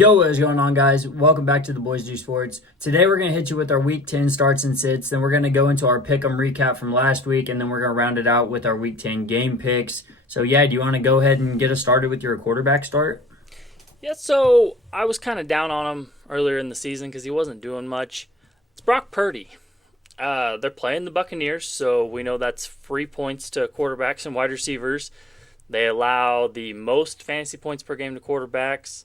Yo, what is going on, guys? Welcome back to the Boys Do Sports. Today, we're going to hit you with our Week 10 starts and sits. Then we're going to go into our pick'em recap from last week, and then we're going to round it out with our Week 10 game picks. So, yeah, do you want to go ahead and get us started with your quarterback start? Yeah, so I was kind of down on him earlier in the season because he wasn't doing much. It's Brock Purdy. They're playing the Buccaneers, so we know that's free points to quarterbacks and wide receivers. They allow the most fantasy points per game to quarterbacks.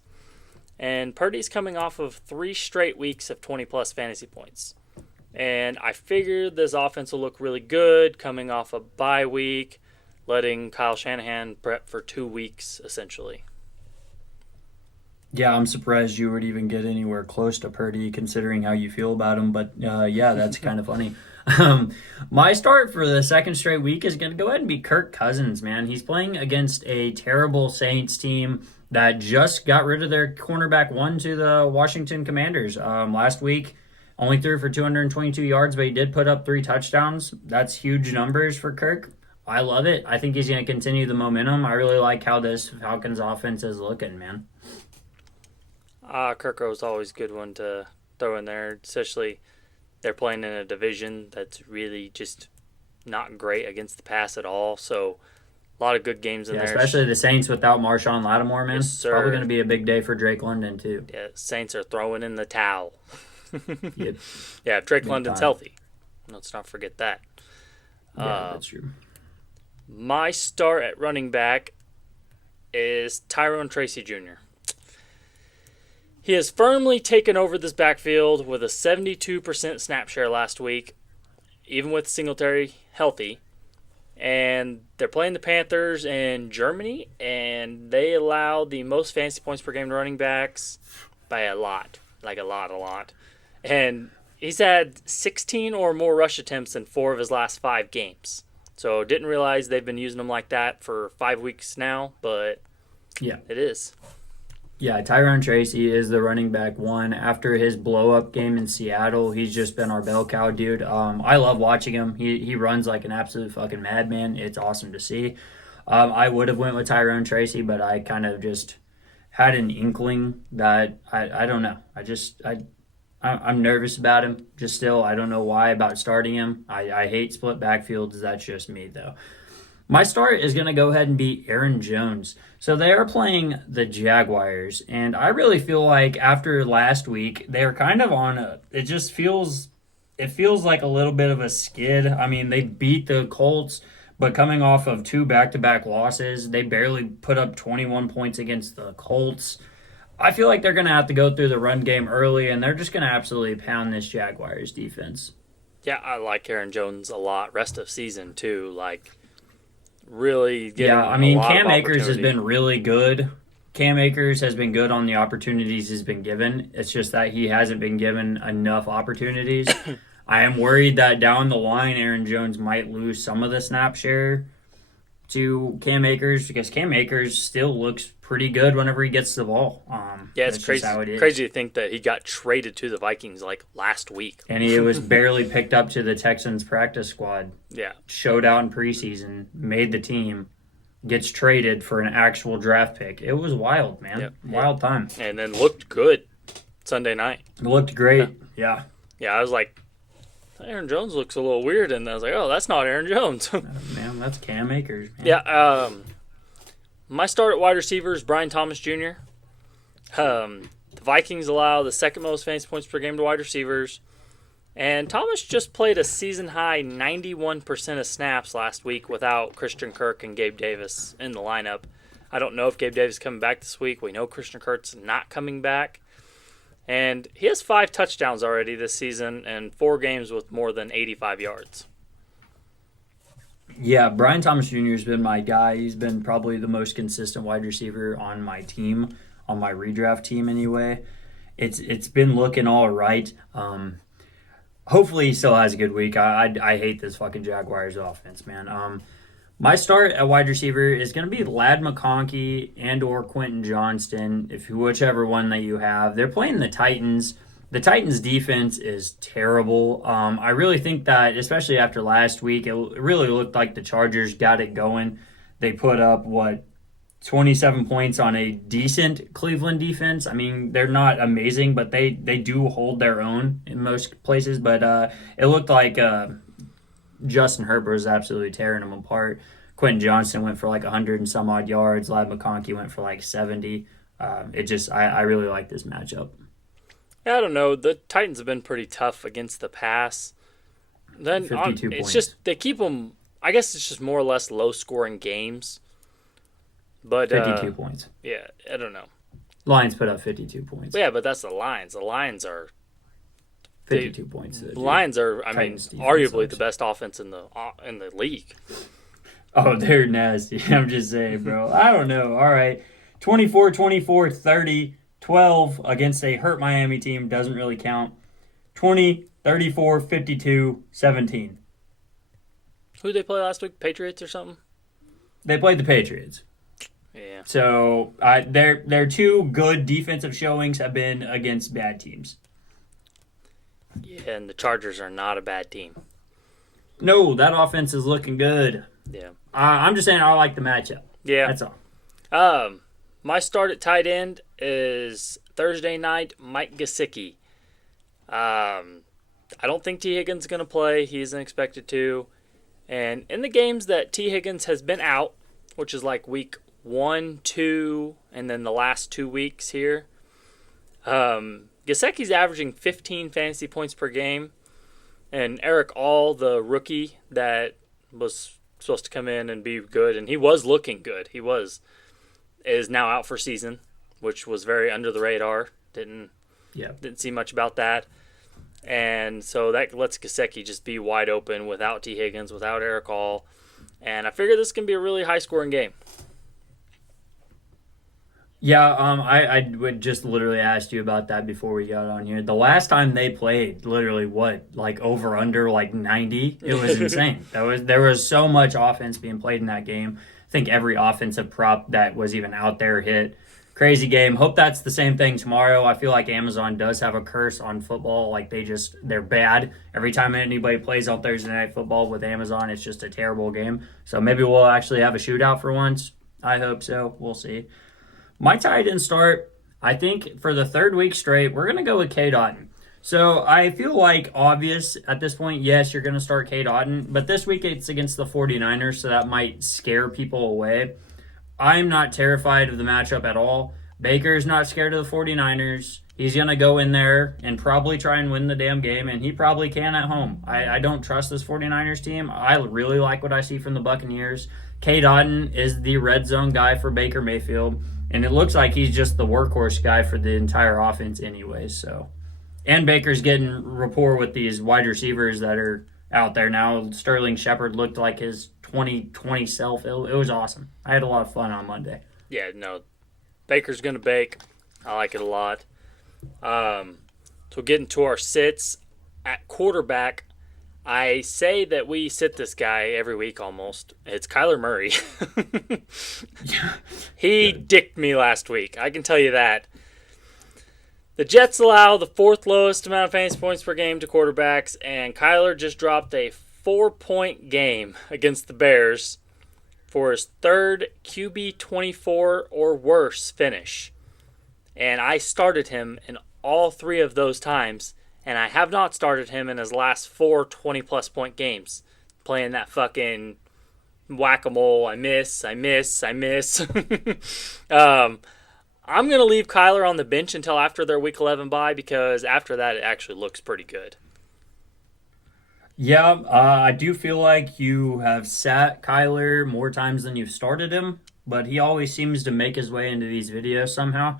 And Purdy's coming off of 3 straight weeks of 20-plus fantasy points. And I figured this offense will look really good coming off a bye week, letting Kyle Shanahan prep for 2 weeks, essentially. Yeah, I'm surprised you would even get anywhere close to Purdy considering how you feel about him. But, yeah, that's kind of funny. My start for the second straight week is going to go ahead and be Kirk Cousins, man. He's playing against a terrible Saints team that just got rid of their cornerback one to the Washington Commanders. Last week, only threw for 222 yards, but he did put up 3 touchdowns. That's huge numbers for Kirk. I love it. I think he's going to continue the momentum. I really like how this Falcons offense is looking, man. Kirk was always a good one to throw in there, especially they're playing in a division that's really just not great against the pass at all. So a lot of good games in there. Especially the Saints without Marshawn Lattimore, man. Yes, It's probably going to be a big day for Drake London, too. Yeah, Saints are throwing in the towel. Yep. Yeah, if Drake Big London's time. healthy. Let's not forget that. Yeah, that's true. My start at running back is Tyrone Tracy Jr. He has firmly taken over this backfield with a 72% snap share last week, even with Singletary healthy. And they're playing the Panthers in Germany, and they allow the most fantasy points per game to running backs by a lot. Like a lot. And he's had 16 or more rush attempts in 4 of his last 5 games. So didn't realize they've been using him like that for 5 weeks now, but Yeah. it is. Yeah, Tyrone Tracy is the running back one. After his blow-up game in Seattle, he's just been our bell cow, dude. I love watching him. He runs like an absolute fucking madman. It's awesome to see. I would have went with Tyrone Tracy, but I kind of just had an inkling that I don't know. I'm nervous about him. Just still, I don't know why about starting him. I hate split backfields. That's just me, though. My start is going to go ahead and be Aaron Jones. So they are playing the Jaguars, and I really feel like after last week, they're kind of on a. It feels like a little bit of a skid. I mean, they beat the Colts, but coming off of 2 back-to-back losses, they barely put up 21 points against the Colts. I feel like they're going to have to go through the run game early, and they're just going to absolutely pound this Jaguars defense. Yeah, I like Aaron Jones a lot. Rest of season, too. Really getting Cam Akers has been really good. Cam Akers has been good on the opportunities he's been given. It's just that he hasn't been given enough opportunities. I am worried that down the line, Aaron Jones might lose some of the snap share to Cam Akers because Cam Akers still looks pretty good whenever he gets the ball. Yeah, it's that's crazy. just how it is. Crazy to think that he got traded to the Vikings last week. And he was barely picked up to the Texans practice squad. Yeah, Showed out in preseason, made the team, gets traded for an actual draft pick. It was wild, man. Yep. Wild time. and then looked good Sunday night. It looked great. Yeah. Yeah, I was like, Aaron Jones looks a little weird, and I was like, oh, that's not Aaron Jones. Man, that's Cam Akers. Man. Yeah, my start at wide receiver is Brian Thomas Jr. The Vikings allow the second most fantasy points per game to wide receivers. And Thomas just played a season-high 91% of snaps last week without Christian Kirk and Gabe Davis in the lineup. I don't know if Gabe Davis is coming back this week. We know Christian Kirk's not coming back. And he has 5 touchdowns already this season and 4 games with more than 85 yards. Yeah, Brian Thomas Jr. has been my guy. He's been probably the most consistent wide receiver on my team, on my redraft team anyway. It's been looking all right. Hopefully he still has a good week. I hate this fucking Jaguars offense, man. My start at wide receiver is going to be Ladd McConkey and or Quentin Johnston, whichever one that you have. They're playing the Titans. The Titans' defense is terrible. I really think that, especially after last week, it really looked like the Chargers got it going. They put up, 27 points on a decent Cleveland defense. I mean, they're not amazing, but they do hold their own in most places. But it looked like Justin Herbert was absolutely tearing them apart. Quentin Johnston went for like 100 and some odd yards. Ladd McConkey went for like 70. I really like this matchup. Yeah, I don't know. The Titans have been pretty tough against the pass. Then 52 it's points. just they keep them. I guess it's just more or less low scoring games. But 52 points. Yeah, I don't know. Lions put up 52 points. But yeah, but that's the Lions. The Lions are 52 points. The Lions are, I mean, Titans defense arguably sucks. the best offense in the league. Oh, they're nasty. I'm just saying, bro. I don't know. All right. 24, 30, 12 against a hurt Miami team. Doesn't really count. 20, 34, 52, 17. Who did they play last week? Patriots or something? They played the Patriots. Yeah. So their two good defensive showings have been against bad teams. Yeah, and the Chargers are not a bad team. No, that offense is looking good. Yeah. I'm just saying I like the matchup. Yeah. That's all. My start at tight end is Thursday night, Mike Gesicki. I don't think T. Higgins is going to play. He isn't expected to. And in the games that T. Higgins has been out, which is like week 1, 2, and then the last 2 weeks here, Gesicki's averaging 15 fantasy points per game. And Eric All, the rookie that was supposed to come in and be good, and he was looking good. Is now out for season, which was very under the radar. Didn't see much about that. And so that lets Gesicki just be wide open without T. Higgins, without Eric All. And I figure this can be a really high-scoring game. Yeah, I would just literally asked you about that before we got on here. The last time they played, literally like over under like 90. It was insane. There was so much offense being played in that game. I think every offensive prop that was even out there hit. Crazy game. Hope that's the same thing tomorrow. I feel like Amazon does have a curse on football. Like they're bad. Every time anybody plays on Thursday Night Football with Amazon, it's just a terrible game. So maybe we'll actually have a shootout for once. I hope so. We'll see. My tight end start, I think for the third week straight, we're going to go with Cade Otton. So I feel like obvious at this point, yes, you're going to start Cade Otton, but this week it's against the 49ers, so that might scare people away. I'm not terrified of the matchup at all. Baker's not scared of the 49ers. He's going to go in there and probably try and win the damn game, and he probably can at home. I don't trust this 49ers team. I really like what I see from the Buccaneers. Cade Otton is the red zone guy for Baker Mayfield. And it looks like he's just the workhorse guy for the entire offense anyway. So, and Baker's getting rapport with these wide receivers that are out there now. Sterling Shepard looked like his 2020 self. It was awesome. I had a lot of fun on Monday. Yeah, no, Baker's going to bake. I like it a lot. So getting to our sits at quarterback, I say that we sit this guy every week almost. It's Kyler Murray. He dicked me last week. I can tell you that. The Jets allow the fourth lowest amount of fantasy points per game to quarterbacks, and Kyler just dropped a 4-point game against the Bears for his third QB 24 or worse finish. And I started him in all 3 of those times. And I have not started him in his last 4 20-plus point games. Playing that fucking whack-a-mole. I miss. I'm going to leave Kyler on the bench until after their Week 11 bye because after that it actually looks pretty good. Yeah, I do feel like you have sat Kyler more times than you've started him. But he always seems to make his way into these videos somehow.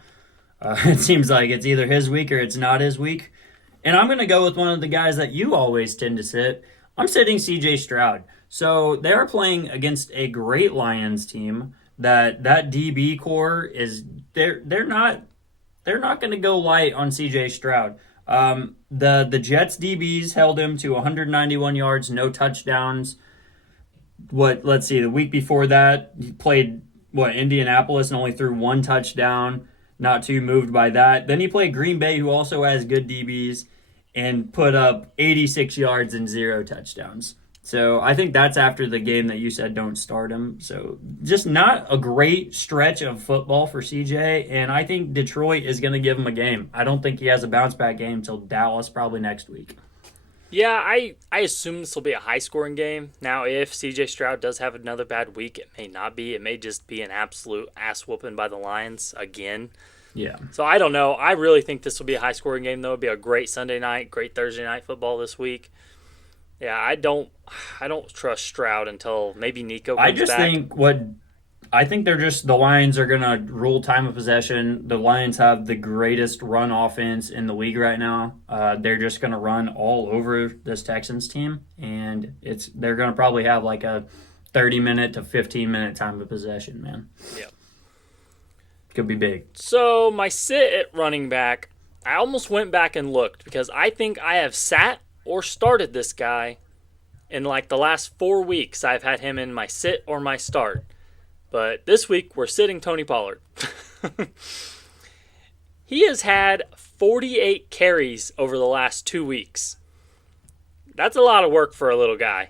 It seems like it's either his week or it's not his week. And I'm going to go with one of the guys that you always tend to sit. I'm sitting C.J. Stroud. So they are playing against a great Lions team. That DB core is they're not going to go light on C.J. Stroud. The Jets DBs held him to 191 yards, no touchdowns. Let's see, the week before that he played Indianapolis and only threw 1 touchdown. Not too moved by that. Then he played Green Bay, who also has good DBs, and put up 86 yards and 0 touchdowns. So I think that's after the game that you said don't start him. So just not a great stretch of football for CJ. And I think Detroit is going to give him a game. I don't think he has a bounce back game until Dallas probably next week. Yeah, I assume this will be a high-scoring game. Now, if C.J. Stroud does have another bad week, it may not be. It may just be an absolute ass-whooping by the Lions again. Yeah. So I don't know. I really think this will be a high-scoring game, though. It'll be a great Sunday night, great Thursday night football this week. Yeah, I don't trust Stroud until maybe Nico comes I just back. think the Lions are gonna rule time of possession. The Lions have the greatest run offense in the league right now. They're just gonna run all over this Texans team, and they're gonna probably have like a 30-minute to 15-minute time of possession. Man, Yeah. could be big. So my sit at running back, I almost went back and looked because I think I have sat or started this guy in like the last 4 weeks. I've had him in my sit or my start. But this week, we're sitting Tony Pollard. He has had 48 carries over the last 2 weeks. That's a lot of work for a little guy.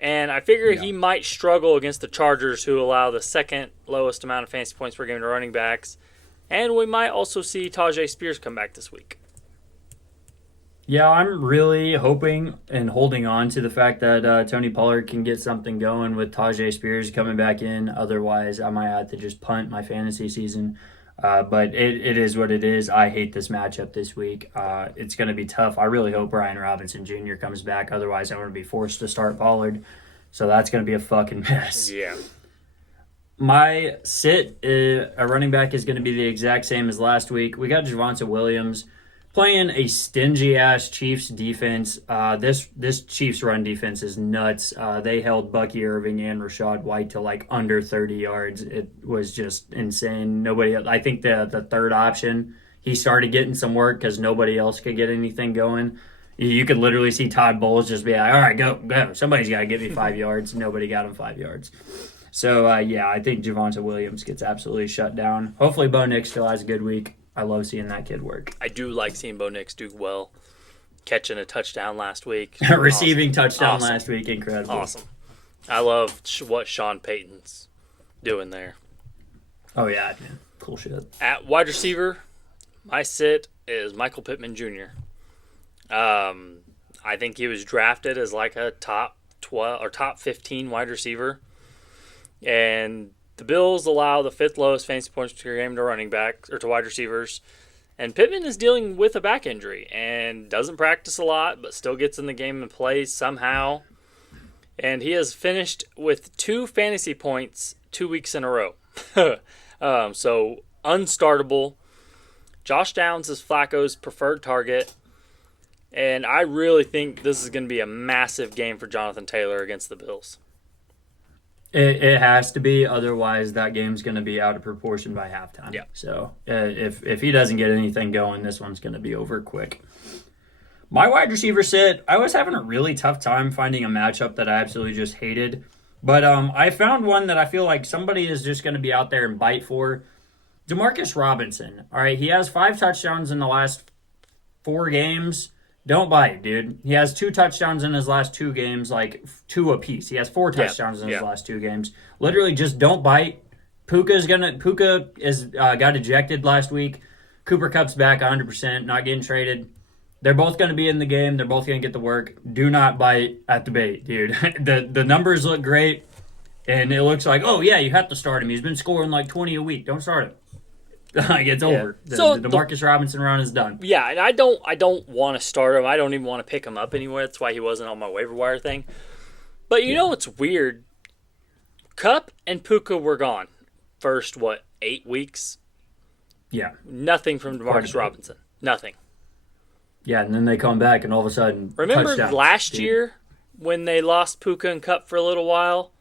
And I figure he might struggle against the Chargers, who allow the second lowest amount of fantasy points per game to running backs. And we might also see Tajay Spears come back this week. Yeah, I'm really hoping and holding on to the fact that Tony Pollard can get something going with Tajay Spears coming back in. Otherwise, I might have to just punt my fantasy season. But it is what it is. I hate this matchup this week. It's going to be tough. I really hope Brian Robinson Jr. comes back. Otherwise, I'm going to be forced to start Pollard. So that's going to be a fucking mess. Yeah. My sit, a running back, is going to be the exact same as last week. We got Javonte Williams playing a stingy-ass Chiefs defense. This Chiefs run defense is nuts. They held Bucky Irving and Rachaad White to like under 30 yards. It was just insane. I think the third option, he started getting some work because nobody else could get anything going. You could literally see Todd Bowles just be like, all right, go. Somebody's got to get me 5 yards. Nobody got him 5 yards. So, I think Javonte Williams gets absolutely shut down. Hopefully Bo Nix still has a good week. I love seeing that kid work. I do like seeing Bo Nix do well. Catching a touchdown last week. Receiving touchdown Awesome. last week. Incredible. Awesome. I love what Sean Payton's doing there. Oh, yeah, man. Cool shit. At wide receiver, my sit is Michael Pittman Jr. I think he was drafted as like a top 12 or top 15 wide receiver. And the Bills allow the fifth lowest fantasy points per game to running back or to wide receivers. And Pittman is dealing with a back injury and doesn't practice a lot, but still gets in the game and plays somehow. And he has finished with 2 fantasy points 2 weeks in a row. So unstartable. Josh Downs is Flacco's preferred target. And I really think this is going to be a massive game for Jonathan Taylor against the Bills. It has to be, otherwise that game's going to be out of proportion by halftime. Yeah. So if he doesn't get anything going, this one's going to be over quick. My wide receiver sit, I was having a really tough time finding a matchup that I absolutely just hated. But I found one that I feel like somebody is just going to be out there and bite for. Demarcus Robinson. All right, he has 5 touchdowns in the last 4 games. Don't bite, dude. He has 2 touchdowns in his last 2 games, like 2 apiece. He has 4 touchdowns in his last 2 games. Literally, just don't bite. Puka got ejected last week. Cooper Kupp's back 100%, not getting traded. They're both going to be in the game. They're both going to get the work. Do not bite at the bait, dude. The numbers look great, and it looks like, oh yeah, you have to start him. He's been scoring like 20 a week. Don't start him. Like, it's over. The Marcus Robinson run is done. Yeah, and I don't want to start him. I don't even want to pick him up anywhere. That's why he wasn't on my waiver wire thing. But you know what's weird? Kupp and Puka were gone. First, 8 weeks? Yeah. Nothing from Demarcus Robinson. Nothing. Yeah, and then they come back, and all of a sudden, remember touchdowns, last year when they lost Puka and Kupp for a little while?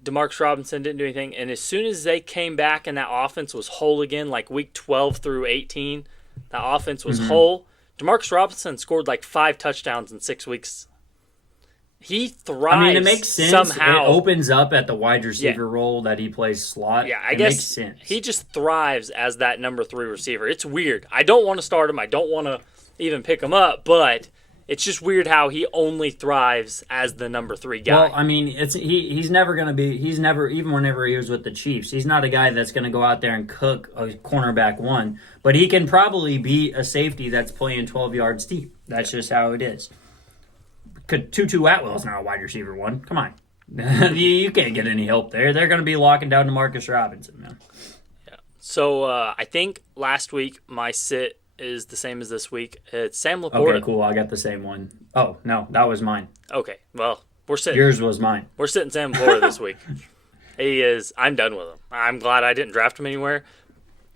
Demarcus Robinson didn't do anything, and as soon as they came back and that offense was whole again, like week 12 through 18, that offense was whole. Demarcus Robinson scored like 5 touchdowns in 6 weeks. He thrives. I mean, it makes sense. Somehow. It opens up at the wide receiver role that he plays slot. Yeah, I it guess makes sense. He just thrives as that number 3 receiver. It's weird. I don't want to start him. I don't want to even pick him up, but It's just weird how he only thrives as the number 3 guy. Well, I mean, he's never going to be. He's never, even whenever he was with the Chiefs, he's not a guy that's going to go out there and cook a cornerback one. But he can probably be a safety that's playing 12 yards deep. That's just how it is. Tutu Atwell's not a wide receiver one. Come on, you can't get any help there. They're going to be locking down Demarcus Robinson, man. Yeah. So I think last week my sit is the same as this week. It's Sam Laporta. Okay, cool. I got the same one. Oh no, that was mine. Okay, well, we're sitting. Yours was mine. We're sitting Sam Laporta this week. He is. I'm done with him. I'm glad I didn't draft him anywhere.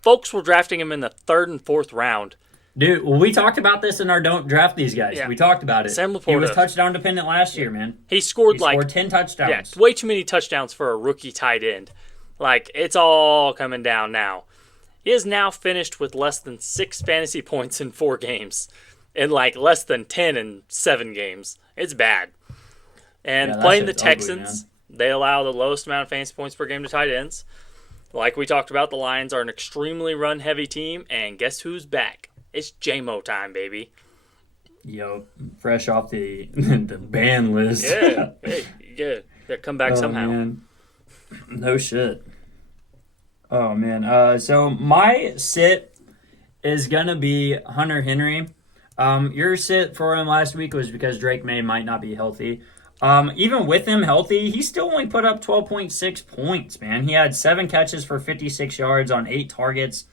Folks were drafting him in the 3rd and 4th round. Dude, well, we talked about this in our Don't Draft These Guys. Yeah. We talked about it. Sam Laporta. He was touchdown dependent last year, man. He scored He scored 10 touchdowns. Yeah, it's way too many touchdowns for a rookie tight end. Like, it's all coming down now. He has now finished with less than 6 fantasy points in 4 games. And, like, less than 10 in 7 games. It's bad. And Yeah, that playing the shit's ugly, Texans, they allow the lowest amount of fantasy points per game to tight ends. Like we talked about, the Lions are an extremely run-heavy team. And guess who's back? It's J-Mo time, baby. Yo, fresh off the the ban list. Yeah. Hey, yeah. Come back somehow. Man. No shit. Oh, man. So my sit is going to be Hunter Henry. Your sit for him last week was because Drake May might not be healthy. Even with him healthy, he still only put up 12.6 points, man. He had 7 catches for 56 yards on 8 targets.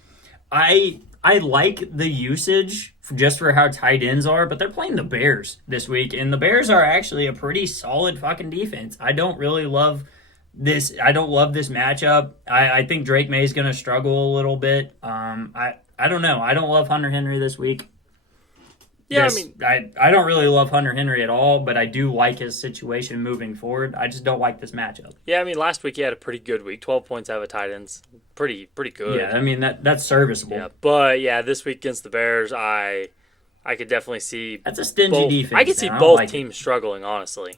I like the usage just for how tight ends are, but they're playing the Bears this week, and the Bears are actually a pretty solid fucking defense. I don't really love this. I don't love this matchup. I think Drake May is going to struggle a little bit. I don't know. I don't love Hunter Henry this week. Yeah, Yes, I don't really love Hunter Henry at all, but I do like his situation moving forward. I just don't like this matchup. Yeah, I mean, last week he had a pretty good week. 12 points out of tight ends. Pretty good. Yeah, I mean, that's serviceable. Yeah, but yeah, this week against the Bears, I could definitely see That's a stingy defense. I could see man. I don't both like it. teams struggling, honestly.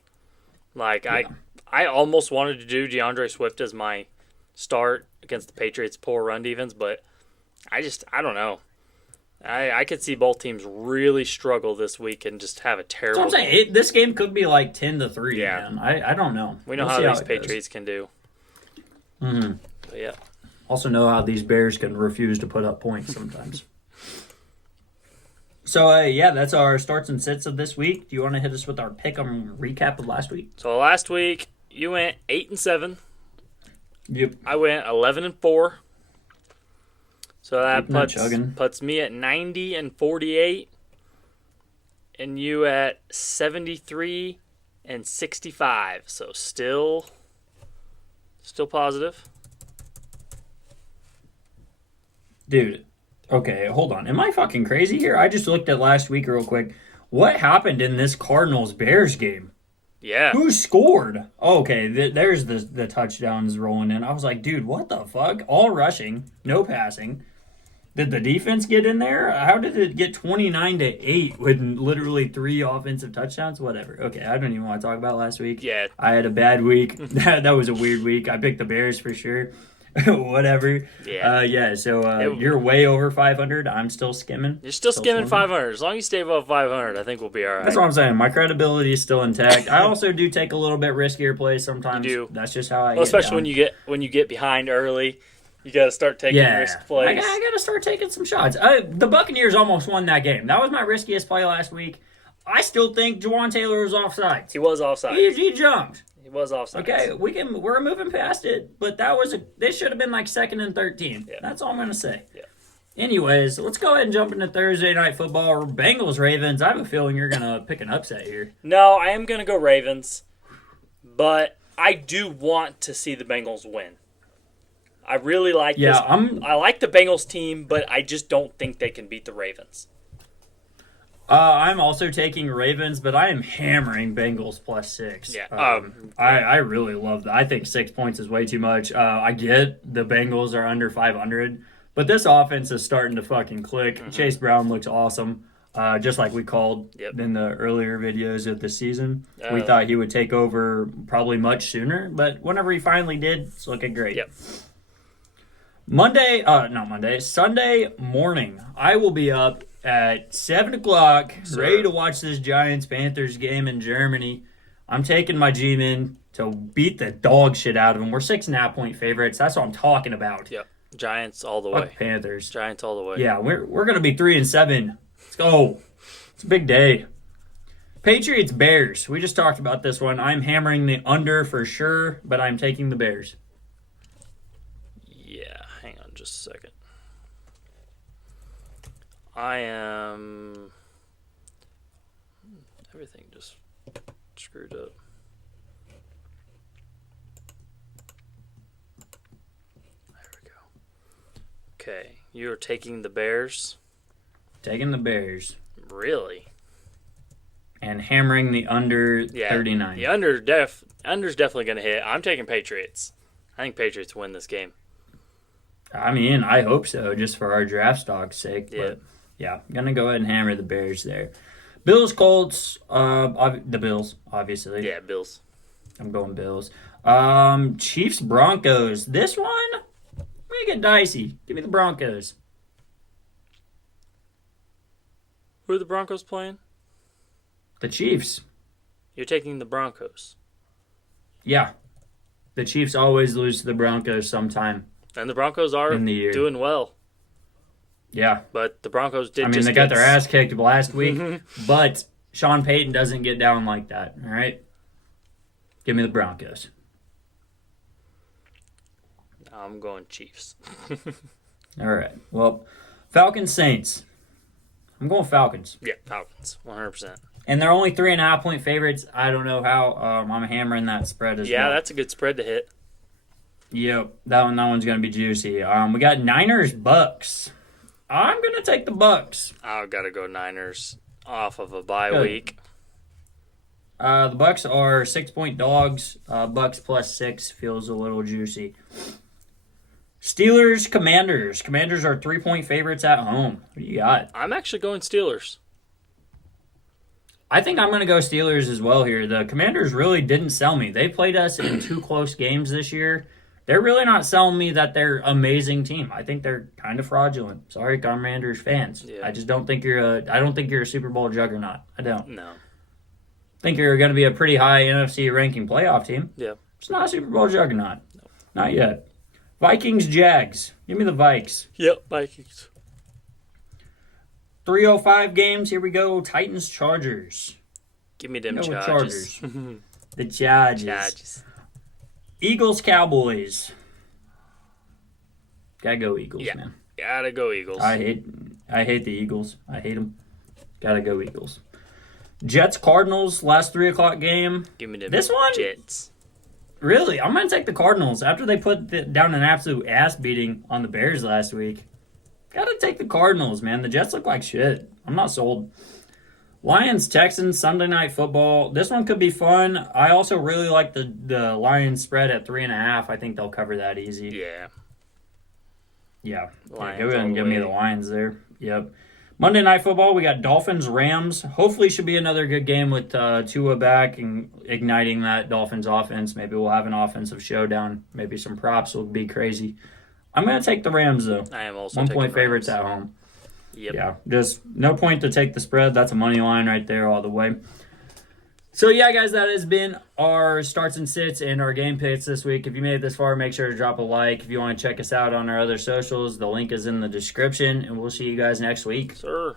Like, Yeah. I almost wanted to do DeAndre Swift as my start against the Patriots' poor run defense, but I don't know. I could see both teams really struggle this week and just have a terrible So I'm saying this game could be like 10-3. Yeah. Man. I don't know. We know We'll how see these it goes. Patriots can do. Mm-hmm. But yeah. Also know how these Bears can refuse to put up points sometimes. So yeah, that's our starts and sits of this week. Do you want to hit us with our pick 'em recap of last week? So last week you went 8-7. Yep. I went 11-4. So that Keeping it chugging. puts me at 90-48, and you at 73-65. So still positive. Dude, okay, hold on. Am I fucking crazy here? I just looked at last week real quick. What happened in this Cardinals-Bears game? Yeah. Who scored? Oh, okay, there's the touchdowns rolling in. I was like, dude, what the fuck? All rushing, no passing. Did the defense get in there? How did it get 29-8 with literally 3 offensive touchdowns? Whatever. Okay, I don't even want to talk about last week. Yeah. I had a bad week. That was a weird week. I picked the Bears for sure. Whatever. Yeah. So you're way over 500. I'm still skimming. You're still skimming swimming. 500. As long as you stay above 500, I think we'll be all right. That's what I'm saying. My credibility is still intact. I also do take a little bit riskier plays sometimes. You do. That's just how I Well, get especially down. when you get behind early, you got to start taking risk plays. I got to start taking some shots. The Buccaneers almost won that game. That was my riskiest play last week. I still think Juwan Taylor was offside. He was offside. He jumped. He was offside. Okay, we're moving past it, but they should have been like 2nd and 13. Yeah. That's all I'm gonna say. Yeah. Anyways, let's go ahead and jump into Thursday night football. Bengals Ravens. I have a feeling you're gonna pick an upset here. No, I am going to go Ravens, but I do want to see the Bengals win. I really like this. I like the Bengals team, but I just don't think they can beat the Ravens. I'm also taking Ravens, but I am hammering Bengals +6. Yeah. I really love that. I think 6 points is way too much. I get the Bengals are under 500, but this offense is starting to fucking click. Mm-hmm. Chase Brown looks awesome, just like we called Yep. in the earlier videos of the season. We Uh, thought he would take over probably much sooner, but whenever he finally did, it's looking great. Yep. Sunday morning, I will be up at 7 o'clock, Sir. ready to watch this Giants-Panthers game in Germany. I'm taking my G-Men to beat the dog shit out of them. We're 6.5-point favorites. That's what I'm talking about. Yep. Giants all the Fuck way. Panthers. Giants all the way. Yeah, we're gonna be 3-7. Let's go. It's a big day. Patriots Bears. We just talked about this one. I'm hammering the under for sure, but I'm taking the Bears. Yeah, hang on just a second. I am. Everything just screwed up. There we go. Okay, you're taking the Bears? Taking the Bears Really? and hammering the under Yeah. 39. The under's definitely going to hit. I'm taking Patriots. I think Patriots win this game. I mean, I hope so, just for our draft stock's sake. Yeah. But yeah, I'm gonna go ahead and hammer the Bears there. Bills Colts. The Bills, obviously. Yeah, Bills. I'm going Bills. Chiefs Broncos. This one, we get dicey. Give me the Broncos. Who are the Broncos playing? The Chiefs. You're taking the Broncos. Yeah. The Chiefs always lose to the Broncos sometime And the Broncos are in the year. doing well. Yeah. But the Broncos did I mean, just they got get their ass kicked last week, but Sean Payton doesn't get down like that, all right? Give me the Broncos. I'm going Chiefs. All right. Well, Falcons Saints. I'm going Falcons. Yeah, Falcons. 100%. And they're only 3.5-point favorites. I don't know how. I'm hammering that spread as well. Yeah, that's a good spread to hit. Yep, that one's gonna be juicy. We got Niners Bucks. I'm gonna take the Bucks. I've got to go Niners off of a bye Good. week. The Bucks are 6-point dogs. Bucks +6 feels a little juicy. Steelers Commanders. Commanders are 3-point favorites at home. What do you got? I'm actually going Steelers. I think I'm gonna go Steelers as well here. The Commanders really didn't sell me. They played us in 2 close games this year. They're really not selling me that they're an amazing team. I think they're kind of fraudulent. Sorry, Commanders fans. Yeah. I just don't think you're a Super Bowl juggernaut. I don't. No. Think you're going to be a pretty high NFC ranking playoff team. Yeah. It's not a Super Bowl juggernaut. Not yet. Vikings Jags. Give me the Vikes. Yep, Vikings. 3:05 games. Here we go. Titans Chargers. Give me them Go with Chargers. The Chargers. Chargers. Eagles Cowboys. Gotta go Eagles, Yeah. man. Gotta go Eagles. I hate the Eagles. I hate them. Gotta go Eagles. Jets Cardinals. Last 3:00 game. Give me them This one? Jets. Really, I'm gonna take the Cardinals after they put down an absolute ass beating on the Bears last week. Gotta take the Cardinals, man. The Jets look like shit. I'm not sold. Lions Texans Sunday Night Football. This one could be fun. I also really like the Lions spread at 3.5. I think they'll cover that easy. Yeah. Yeah. Lions Go ahead all and the give me way. the Lions there. Yep. Monday Night Football, we got Dolphins Rams. Hopefully should be another good game with Tua back and igniting that Dolphins offense. Maybe we'll have an offensive showdown. Maybe some props will be crazy. I'm going to take the Rams, though. I am also 1-point taking favorites Rams. at home. Yep. Yeah, just no point to take the spread. That's a money line right there all the way. So, yeah, guys, that has been our starts and sits and our game picks this week. If you made it this far, make sure to drop a like. If you want to check us out on our other socials, the link is in the description, and we'll see you guys next week. Sir.